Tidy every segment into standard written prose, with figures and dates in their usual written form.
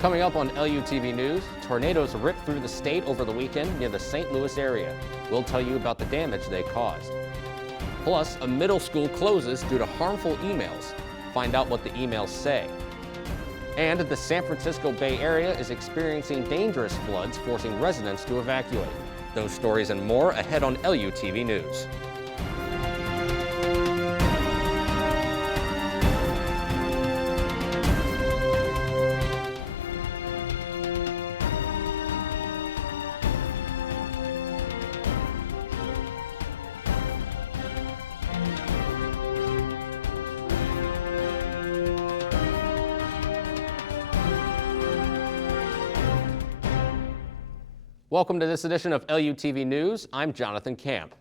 Coming up on LUTV News, tornadoes ripped through the state over the weekend near the St. Louis area. We'll tell you about the damage they caused. Plus, a middle school closes due to harmful emails. Find out what the emails say. And the San Francisco Bay Area is experiencing dangerous floods, forcing residents to evacuate. Those stories and more ahead on LUTV News. Welcome to this edition of LUTV News. I'm Jonathan Camp.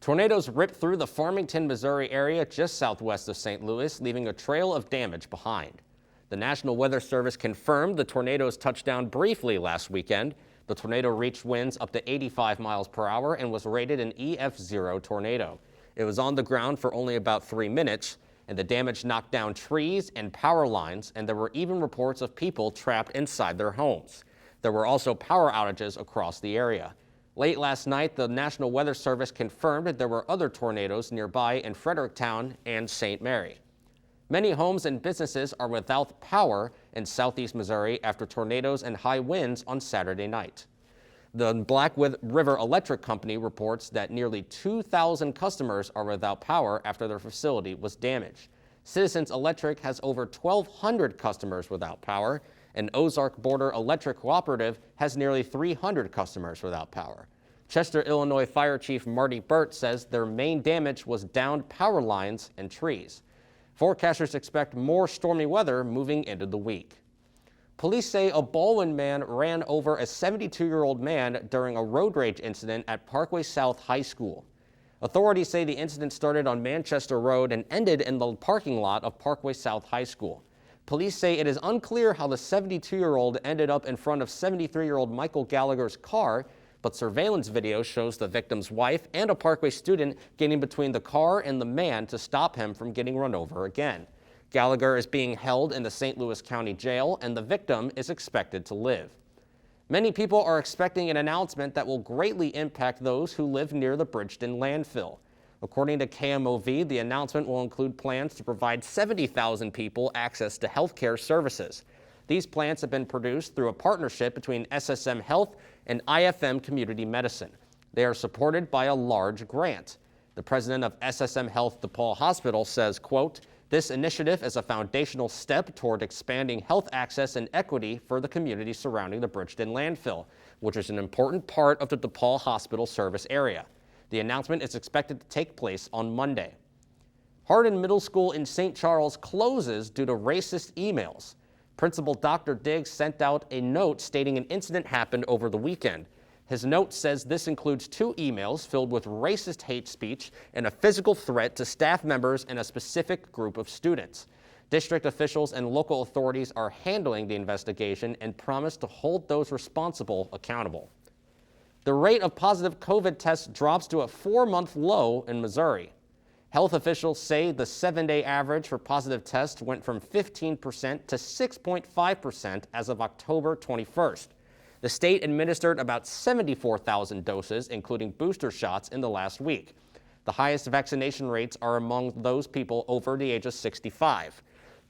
Tornadoes ripped through the Farmington, Missouri area just southwest of St. Louis, leaving a trail of damage behind. The National Weather Service confirmed the tornadoes touched down briefly last weekend. The tornado reached winds up to 85 miles per hour and was rated an EF0 tornado. It was on the ground for only about 3 minutes, and the damage knocked down trees and power lines, and there were even reports of people trapped inside their homes. There were also power outages across the area. Late last night, the National Weather Service confirmed that there were other tornadoes nearby in Fredericktown and St. Mary. Many homes and businesses are without power in southeast Missouri after tornadoes and high winds on Saturday night. The Black River Electric Company reports that nearly 2,000 customers are without power after their facility was damaged. Citizens Electric has over 1,200 customers without power, and Ozark Border Electric Cooperative has nearly 300 customers without power. Chester, Illinois Fire Chief Marty Burt says their main damage was downed power lines and trees. Forecasters expect more stormy weather moving into the week. Police say a Baldwin man ran over a 72-year-old man during a road rage incident at Parkway South High School. Authorities say the incident started on Manchester Road and ended in the parking lot of Parkway South High School. Police say it is unclear how the 72-year-old ended up in front of 73-year-old Michael Gallagher's car, but surveillance video shows the victim's wife and a Parkway student getting between the car and the man to stop him from getting run over again. Gallagher is being held in the St. Louis County Jail, and the victim is expected to live. Many people are expecting an announcement that will greatly impact those who live near the Bridgeton landfill. According to KMOV, the announcement will include plans to provide 70,000 people access to health care services. These plans have been produced through a partnership between SSM Health and IFM Community Medicine. They are supported by a large grant. The president of SSM Health DePaul Hospital says, quote, "This initiative is a foundational step toward expanding health access and equity for the community surrounding the Bridgeton landfill, which is an important part of the DePaul Hospital service area." The announcement is expected to take place on Monday. HARDIN Middle School in St. Charles closes due to racist emails. Principal Dr. Diggs sent out a note stating an incident happened over the weekend. His note says this includes 2 emails filled with racist hate speech and a physical threat to staff members and a specific group of students. District officials and local authorities are handling the investigation and promise to hold those responsible accountable. The rate of positive COVID tests drops to a 4-month low in Missouri. Health officials say the 7-day average for positive tests went from 15% to 6.5% as of October 21st. The state administered about 74,000 doses, including booster shots, in the last week. The highest vaccination rates are among those people over the age of 65.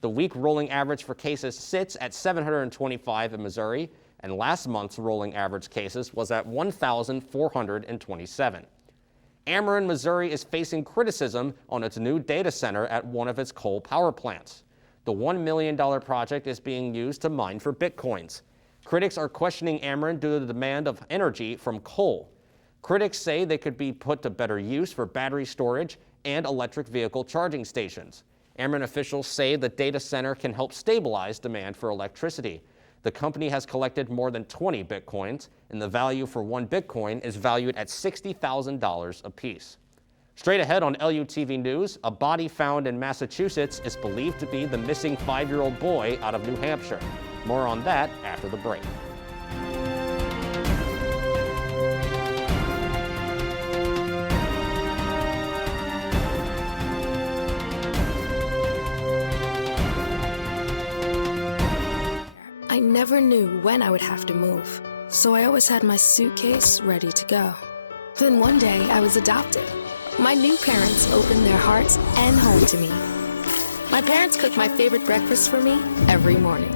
The week rolling average for cases sits at 725 in Missouri, and last month's rolling average cases was at 1,427. AMEREN, Missouri is facing criticism on its new data center at one of its coal power plants. The $1 million project is being used to mine for bitcoins. Critics are questioning AMEREN due to the demand of energy from coal. Critics say they could be put to better use for battery storage and electric vehicle charging stations. AMEREN officials say the data center can help stabilize demand for electricity. The company has collected more than 20 bitcoins, and the value for 1 bitcoin is valued at $60,000 apiece. Straight ahead on LUTV News, a body found in Massachusetts is believed to be the missing 5-year-old boy out of New Hampshire. More on that after the break. I never knew when I would have to move, so I always had my suitcase ready to go. Then one day, I was adopted. My new parents opened their hearts and home to me. My parents cook my favorite breakfast for me every morning.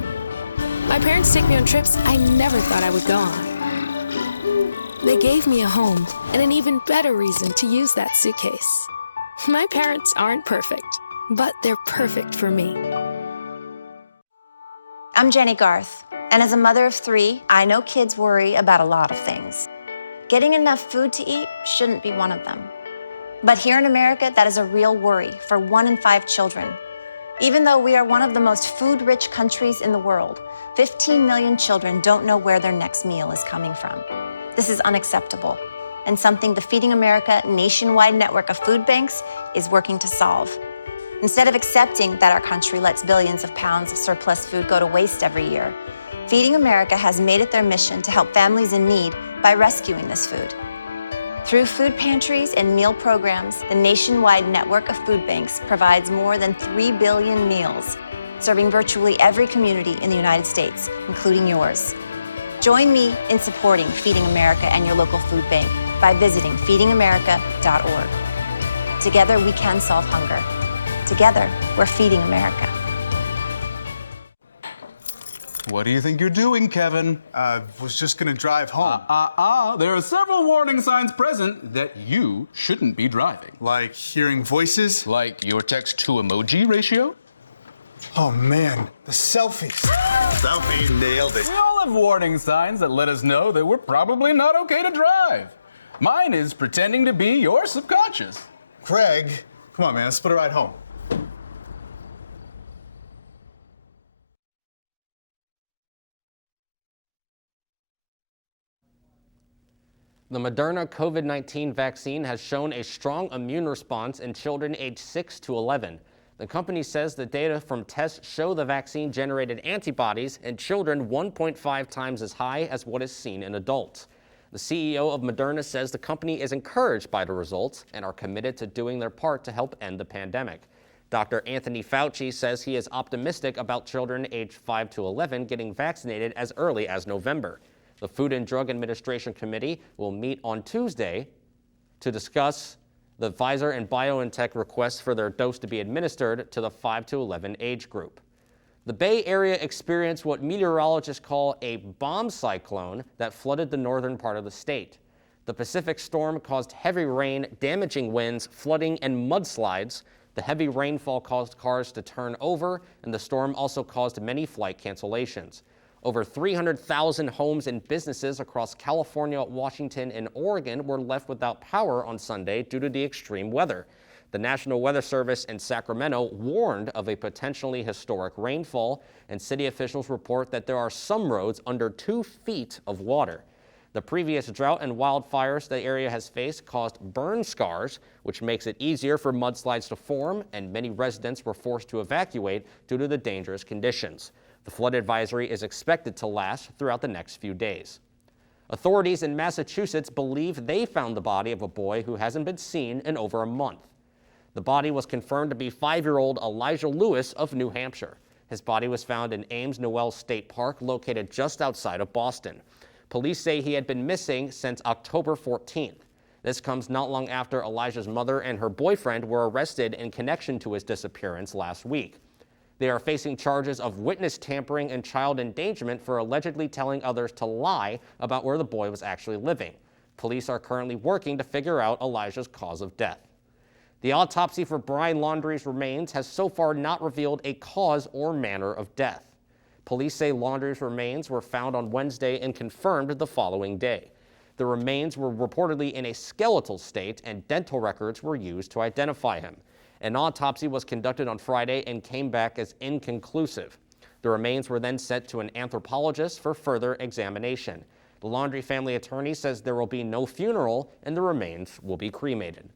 My parents take me on trips I never thought I would go on. They gave me a home and an even better reason to use that suitcase. My parents aren't perfect, but they're perfect for me. I'm Jenny Garth, and as a mother of 3, I know kids worry about a lot of things. Getting enough food to eat shouldn't be one of them. But here in America, that is a real worry for 1 in 5 children. Even though we are one of the most food-rich countries in the world, 15 million children don't know where their next meal is coming from. This is unacceptable, and something the Feeding America nationwide network of food banks is working to solve. Instead of accepting that our country lets billions of pounds of surplus food go to waste every year, Feeding America has made it their mission to help families in need by rescuing this food. Through food pantries and meal programs, the nationwide network of food banks provides more than 3 billion meals, serving virtually every community in the United States, including yours. Join me in supporting Feeding America and your local food bank by visiting feedingamerica.org. Together, we can solve hunger. Together, we're Feeding America. What do you think you're doing, Kevin? Was just gonna drive home. There are several warning signs present that you shouldn't be driving. Like hearing voices? Like your text-to-emoji ratio? Oh man, the selfies. Selfie, nailed it. We all have warning signs that let us know that we're probably not okay to drive. Mine is pretending to be your subconscious. Craig, come on man, let's split a ride home. The Moderna COVID-19 vaccine has shown a strong immune response in children aged 6 to 11. The company says the data from tests show the vaccine generated antibodies in children 1.5 times as high as what is seen in adults. The CEO of Moderna says the company is encouraged by the results and are committed to doing their part to help end the pandemic. Dr. Anthony Fauci says he is optimistic about children aged 5 to 11 getting vaccinated as early as November. The Food and Drug Administration Committee will meet on Tuesday to discuss the Pfizer and BioNTech requests for their dose to be administered to the 5 to 11 age group. The Bay Area experienced what meteorologists call a bomb cyclone that flooded the northern part of the state. The Pacific storm caused heavy rain, damaging winds, flooding, and mudslides. The heavy rainfall caused cars to turn over, and the storm also caused many flight cancellations. Over 300,000 homes and businesses across California, Washington, and Oregon were left without power on Sunday due to the extreme weather. The National Weather Service in Sacramento warned of a potentially historic rainfall, and city officials report that there are some roads under 2 feet of water. The previous drought and wildfires the area has faced caused burn scars, which makes it easier for mudslides to form, and many residents were forced to evacuate due to the dangerous conditions. The flood advisory is expected to last throughout the next few days. Authorities in Massachusetts believe they found the body of a boy who hasn't been seen in over a month. The body was confirmed to be 5-year-old Elijah Lewis of New Hampshire. His body was found in Ames Noel State Park, located just outside of Boston. Police say he had been missing since October 14th. This comes not long after Elijah's mother and her boyfriend were arrested in connection to his disappearance last week. They are facing charges of witness tampering and child endangerment for allegedly telling others to lie about where the boy was actually living. Police are currently working to figure out Elijah's cause of death. The autopsy for Brian Laundrie's remains has so far not revealed a cause or manner of death. Police say Laundrie's remains were found on Wednesday and confirmed the following day. The remains were reportedly in a skeletal state, and dental records were used to identify him. An autopsy was conducted on Friday and came back as inconclusive. The remains were then sent to an anthropologist for further examination. The Laundrie family attorney says there will be no funeral and the remains will be cremated.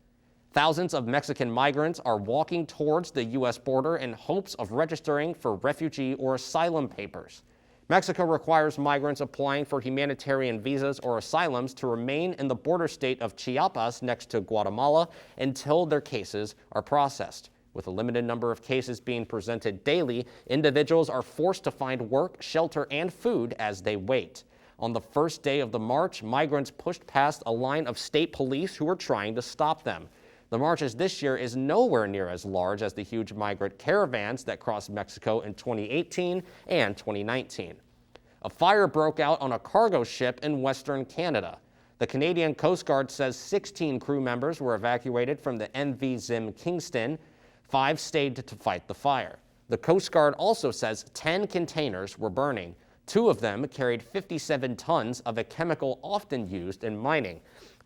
Thousands of Mexican migrants are walking towards the U.S. border in hopes of registering for refugee or asylum papers. Mexico requires migrants applying for humanitarian visas or asylums to remain in the border state of Chiapas next to Guatemala until their cases are processed. With a limited number of cases being presented daily, individuals are forced to find work, shelter, and food as they wait. On the first day of the march, migrants pushed past a line of state police who were trying to stop them. The marches this year is nowhere near as large as the huge migrant caravans that crossed Mexico in 2018 and 2019. A fire broke out on a cargo ship in Western Canada. The Canadian Coast Guard says 16 crew members were evacuated from the MV Zim Kingston. 5 stayed to fight the fire. The Coast Guard also says 10 containers were burning. 2 of them carried 57 tons of a chemical often used in mining.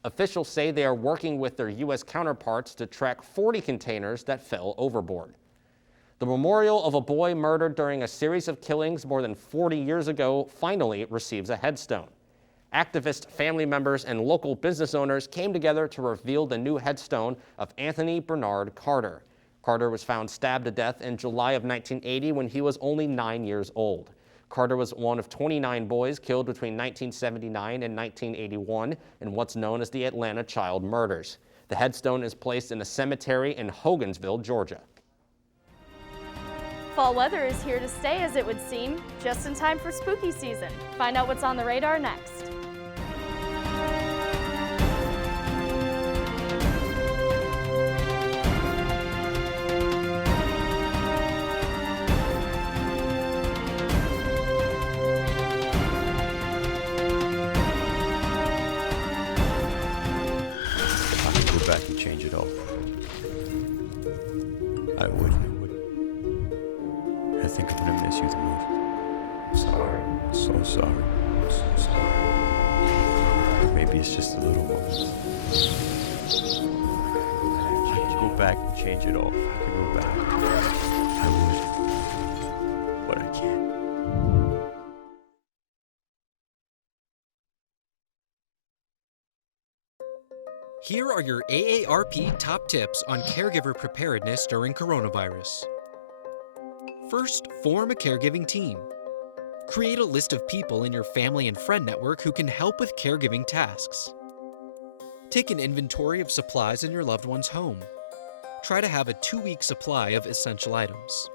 Officials say they are working with their U.S. counterparts to track 40 containers that fell overboard. The memorial of a boy murdered during a series of killings more than 40 years ago finally receives a headstone. Activists, family members, and local business owners came together to reveal the new headstone of Anthony Bernard Carter. Carter was found stabbed to death in July of 1980 when he was only 9 years old. Carter was one of 29 boys killed between 1979 and 1981 in what's known as the Atlanta child murders. The headstone is placed in a cemetery in Hogansville, Georgia. Fall weather is here to stay, as it would seem, just in time for spooky season. Find out what's on the radar next. Back and change it all. I wouldn't. I think I'm gonna miss you the most. Sorry. So sorry. So sorry. Maybe it's just a little moment. I could go back and change it all. I could go back. I would. But I can't. Here are your AARP top tips on caregiver preparedness during coronavirus. First, form a caregiving team. Create a list of people in your family and friend network who can help with caregiving tasks. Take an inventory of supplies in your loved one's home. Try to have a 2-week supply of essential items.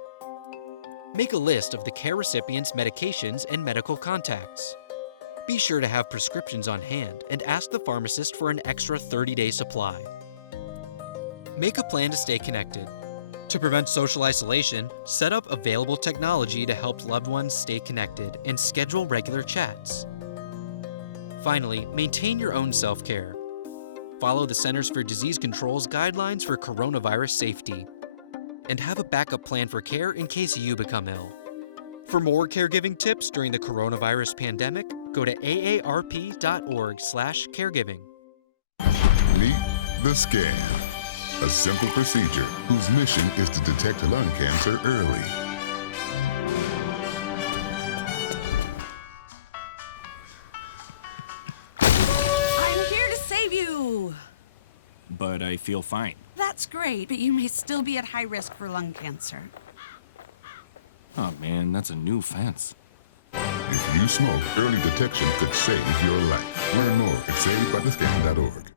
Make a list of the care recipient's medications and medical contacts. Be sure to have prescriptions on hand and ask the pharmacist for an extra 30-day supply. Make a plan to stay connected. To prevent social isolation, set up available technology to help loved ones stay connected and schedule regular chats. Finally, maintain your own self-care. Follow the Centers for Disease Control's guidelines for coronavirus safety. And have a backup plan for care in case you become ill. For more caregiving tips during the coronavirus pandemic, go to aarp.org/caregiving. Meet the scan, a simple procedure whose mission is to detect lung cancer early. I'm here to save you! But I feel fine. That's great, but you may still be at high risk for lung cancer. Oh man, that's a new fence. If you smoke, early detection could save your life. Learn more at savedbythescan.org.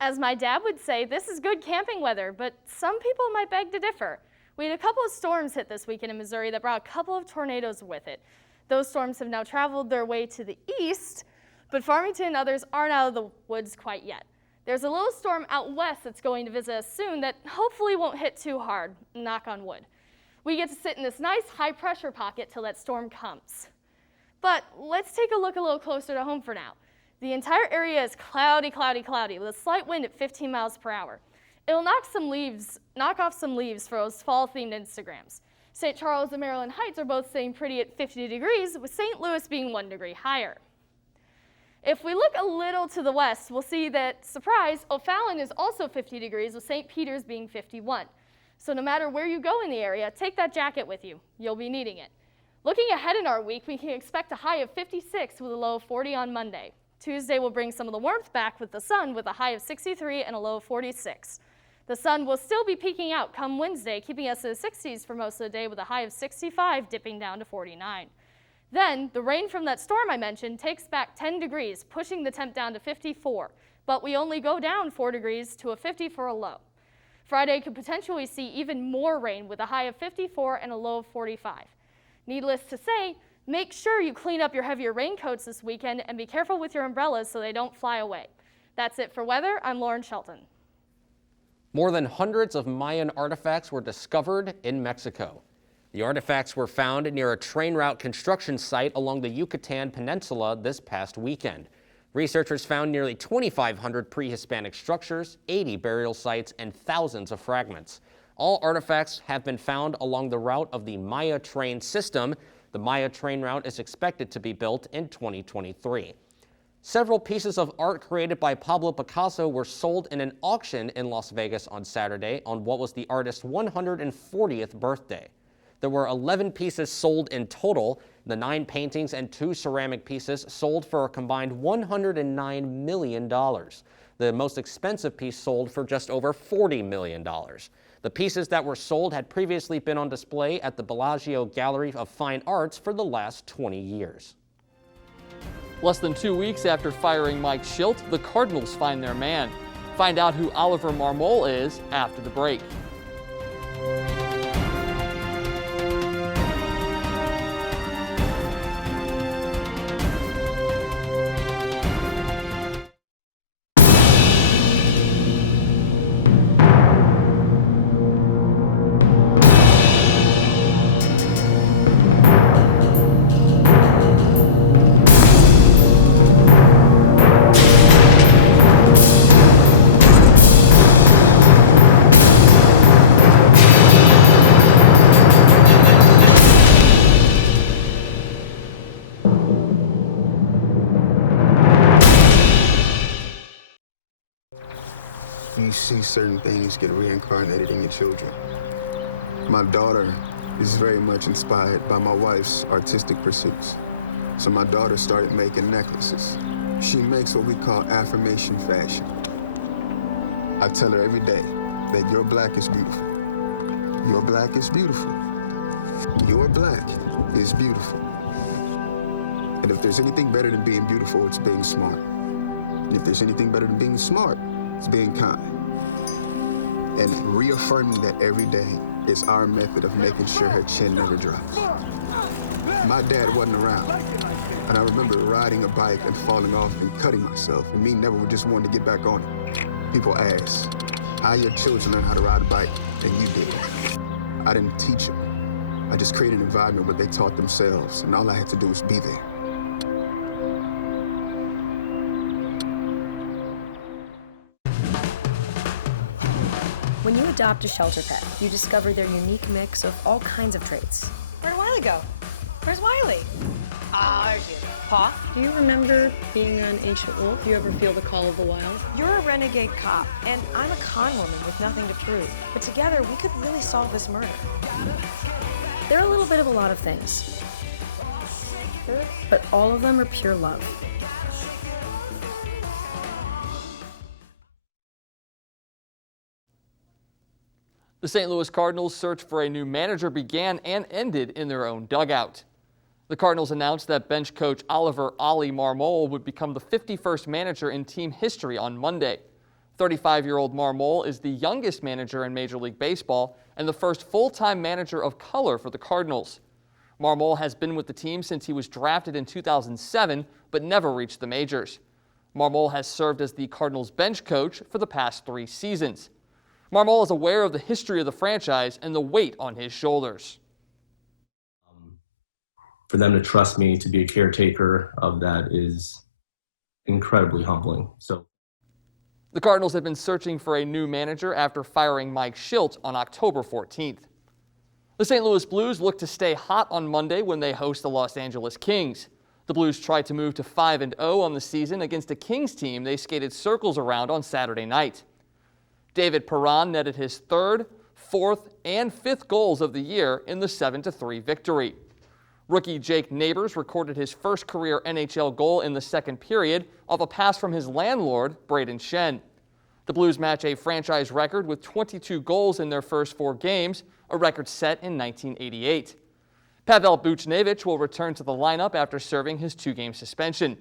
As my dad would say, this is good camping weather, but some people might beg to differ. We had a couple of storms hit this weekend in Missouri that brought a couple of tornadoes with it. Those storms have now traveled their way to the east, but Farmington and others aren't out of the woods quite yet. There's a little storm out west that's going to visit us soon that hopefully won't hit too hard, knock on wood. We get to sit in this nice high pressure pocket till that storm comes. But let's take a look a little closer to home for now. The entire area is cloudy, cloudy, cloudy with a slight wind at 15 miles per hour. It'll knock off some leaves for those fall-themed Instagrams. St. Charles and Maryland Heights are both staying pretty at 50 degrees, with St. Louis being 1 degree higher. If we look a little to the west, we'll see that, surprise, O'Fallon is also 50 degrees, with St. Peter's being 51. So no matter where you go in the area, take that jacket with you. You'll be needing it. Looking ahead in our week, we can expect a high of 56 with a low of 40 on Monday. Tuesday will bring some of the warmth back with the sun, with a high of 63 and a low of 46. The sun will still be peeking out come Wednesday, keeping us in the 60s for most of the day, with a high of 65, dipping down to 49. Then, the rain from that storm I mentioned takes back 10 degrees, pushing the temp down to 54. but we only go down 4 degrees to a 50 for a low. Friday could potentially see even more rain with a high of 54 and a low of 45. Needless to say, make sure you clean up your heavier raincoats this weekend and be careful with your umbrellas so they don't fly away. That's it for weather. I'm Lauren Shelton. More than hundreds of Mayan artifacts were discovered in Mexico. The artifacts were found near a train route construction site along the Yucatan Peninsula this past weekend. Researchers found nearly 2,500 pre-Hispanic structures, 80 burial sites, and thousands of fragments. All artifacts have been found along the route of the Maya train system. The Maya train route is expected to be built in 2023. Several pieces of art created by Pablo Picasso were sold in an auction in Las Vegas on Saturday on what was the artist's 140th birthday. There were 11 pieces sold in total. The 9 paintings and 2 ceramic pieces sold for a combined $109 million. The most expensive piece sold for just over $40 million. The pieces that were sold had previously been on display at the Bellagio Gallery of Fine Arts for the last 20 years. Less than 2 weeks after firing Mike Shildt, the Cardinals find their man. Find out who Oliver Marmol is after the break. You see certain things get reincarnated in your children. My daughter is very much inspired by my wife's artistic pursuits. So my daughter started making necklaces. She makes what we call affirmation fashion. I tell her every day that your black is beautiful. Your black is beautiful. Your black is beautiful. And if there's anything better than being beautiful, it's being smart. And if there's anything better than being smart, it's being kind. And reaffirming that every day is our method of making sure her chin never drops. My dad wasn't around, and I remember riding a bike and falling off and cutting myself, and me never just wanted to get back on it. People ask, how your children learn how to ride a bike, and you did. I didn't teach them. I just created an environment where they taught themselves, and all I had to do was be there. When you adopt a shelter pet, you discover their unique mix of all kinds of traits. Where'd Wiley go? Where's Wiley? Ah, there she is. Paw? Do you remember being an ancient wolf? Do you ever feel the call of the wild? You're a renegade cop, and I'm a con woman with nothing to prove. But together, we could really solve this murder. They're a little bit of a lot of things, but all of them are pure love. The St. Louis Cardinals' search for a new manager began and ended in their own dugout. The Cardinals announced that bench coach Oliver "Ollie" Marmol would become the 51st manager in team history on Monday. 35-year-old Marmol is the youngest manager in Major League Baseball and the first full-time manager of color for the Cardinals. Marmol has been with the team since he was drafted in 2007, but never reached the majors. Marmol has served as the Cardinals' bench coach for the past 3 seasons. Marmol is aware of the history of the franchise and the weight on his shoulders. For them to trust me to be a caretaker of that is incredibly humbling. The Cardinals have been searching for a new manager after firing Mike Shildt on October 14th. The St. Louis Blues look to stay hot on Monday when they host the Los Angeles Kings. The Blues tried to move to 5-0 on the season against a Kings team they skated circles around on Saturday night. David Perron netted his 3rd, 4th, and 5th goals of the year in the 7-3 victory. Rookie Jake Neighbors recorded his first career NHL goal in the 2nd period off a pass from his landlord, Braden Shen. The Blues match a franchise record with 22 goals in their first 4 games, a record set in 1988. Pavel Buchnevich will return to the lineup after serving his 2-game suspension.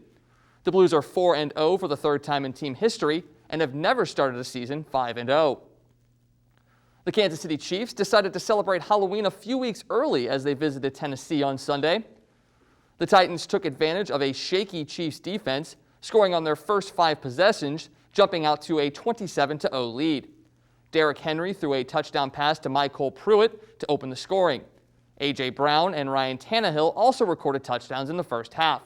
The Blues are 4-0 for the third time in team history and have never started a season 5-0. The Kansas City Chiefs decided to celebrate Halloween a few weeks early as they visited Tennessee on Sunday. The Titans took advantage of a shaky Chiefs defense, scoring on their first 5 possessions, jumping out to a 27-0 lead. Derrick Henry threw a touchdown pass to Michael Pruitt to open the scoring. A.J. Brown and Ryan Tannehill also recorded touchdowns in the first half.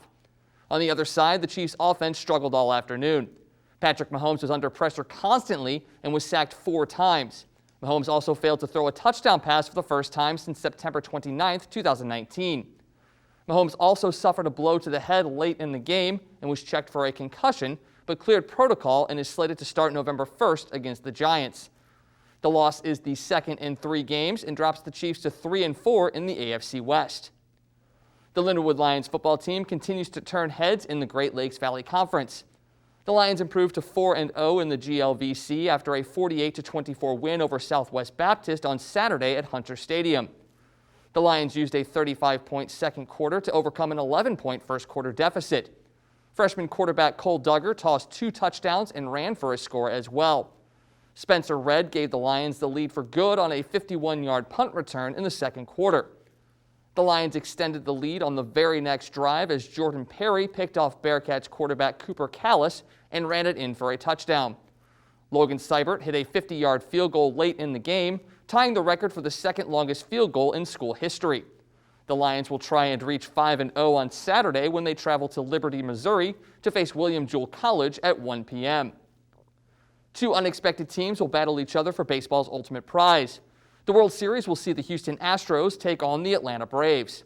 On the other side, the Chiefs' offense struggled all afternoon. Patrick Mahomes was under pressure constantly and was sacked 4 times. Mahomes also failed to throw a touchdown pass for the first time since September 29, 2019. Mahomes also suffered a blow to the head late in the game and was checked for a concussion, but cleared protocol and is slated to start November 1st against the Giants. The loss is the second in 3 games and drops the Chiefs to 3-4 in the AFC West. The Lindenwood Lions football team continues to turn heads in the Great Lakes Valley Conference. The Lions improved to 4-0 in the GLVC after a 48-24 win over Southwest Baptist on Saturday at Hunter Stadium. The Lions used a 35-point second quarter to overcome an 11-point first quarter deficit. Freshman quarterback Cole Duggar tossed 2 touchdowns and ran for a score as well. Spencer Redd gave the Lions the lead for good on a 51-yard punt return in the second quarter. The Lions extended the lead on the very next drive as Jordan Perry picked off Bearcats quarterback Cooper Callis and ran it in for a touchdown. Logan Seibert hit a 50-yard field goal late in the game, tying the record for the second longest field goal in school history. The Lions will try and reach 5-0 on Saturday when they travel to Liberty, Missouri to face William Jewell College at 1 p.m. 2 unexpected teams will battle each other for baseball's ultimate prize. The World Series will see the Houston Astros take on the Atlanta Braves.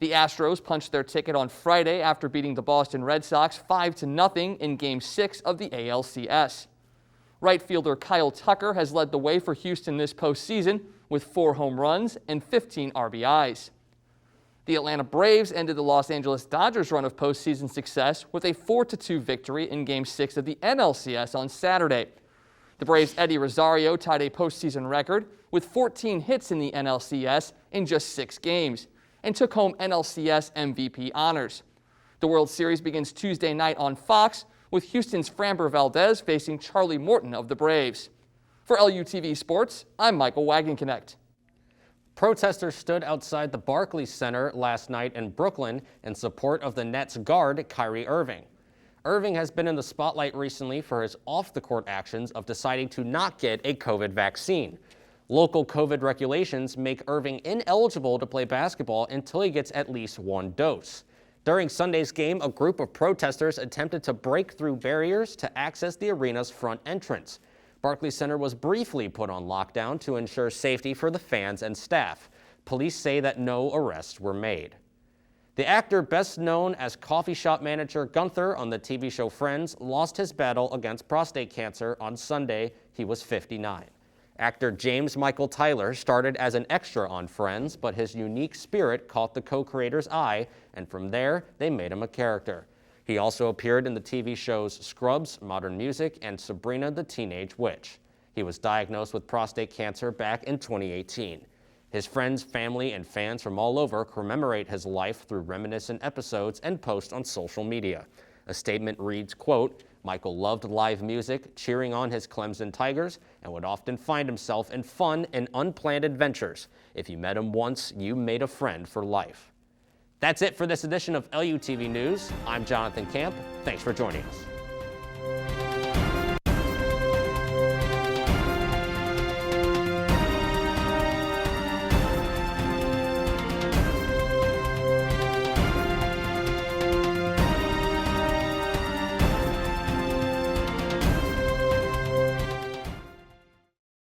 The Astros punched their ticket on Friday after beating the Boston Red Sox 5-0 in Game 6 of the ALCS. Right fielder Kyle Tucker has led the way for Houston this postseason with 4 home runs and 15 RBIs. The Atlanta Braves ended the Los Angeles Dodgers' run of postseason success with a 4-2 victory in Game 6 of the NLCS on Saturday. The Braves' Eddie Rosario tied a postseason record with 14 hits in the NLCS in just 6 games and took home NLCS MVP honors. The World Series begins Tuesday night on Fox with Houston's Framber Valdez facing Charlie Morton of the Braves. For LUTV Sports, I'm Michael Wagenknecht. Protesters stood outside the Barclays Center last night in Brooklyn in support of the Nets guard Kyrie Irving. Irving has been in the spotlight recently for his off-the-court actions of deciding to not get a COVID vaccine. Local COVID regulations make Irving ineligible to play basketball until he gets at least 1 dose. During Sunday's game, a group of protesters attempted to break through barriers to access the arena's front entrance. Barclays Center was briefly put on lockdown to ensure safety for the fans and staff. Police say that no arrests were made. The actor best known as coffee shop manager Gunther on the TV show Friends lost his battle against prostate cancer on Sunday. He was 59. Actor James Michael Tyler started as an extra on Friends, but his unique spirit caught the co-creator's eye, and from there, they made him a character. He also appeared in the TV shows Scrubs, Modern Music, and Sabrina the Teenage Witch. He was diagnosed with prostate cancer back in 2018. His friends, family, and fans from all over commemorate his life through reminiscent episodes and posts on social media. A statement reads, quote, "Michael loved live music, cheering on his Clemson Tigers, and would often find himself in fun and unplanned adventures. If you met him once, you made a friend for life." That's it for this edition of LUTV News. I'm Jonathan Camp. Thanks for joining us.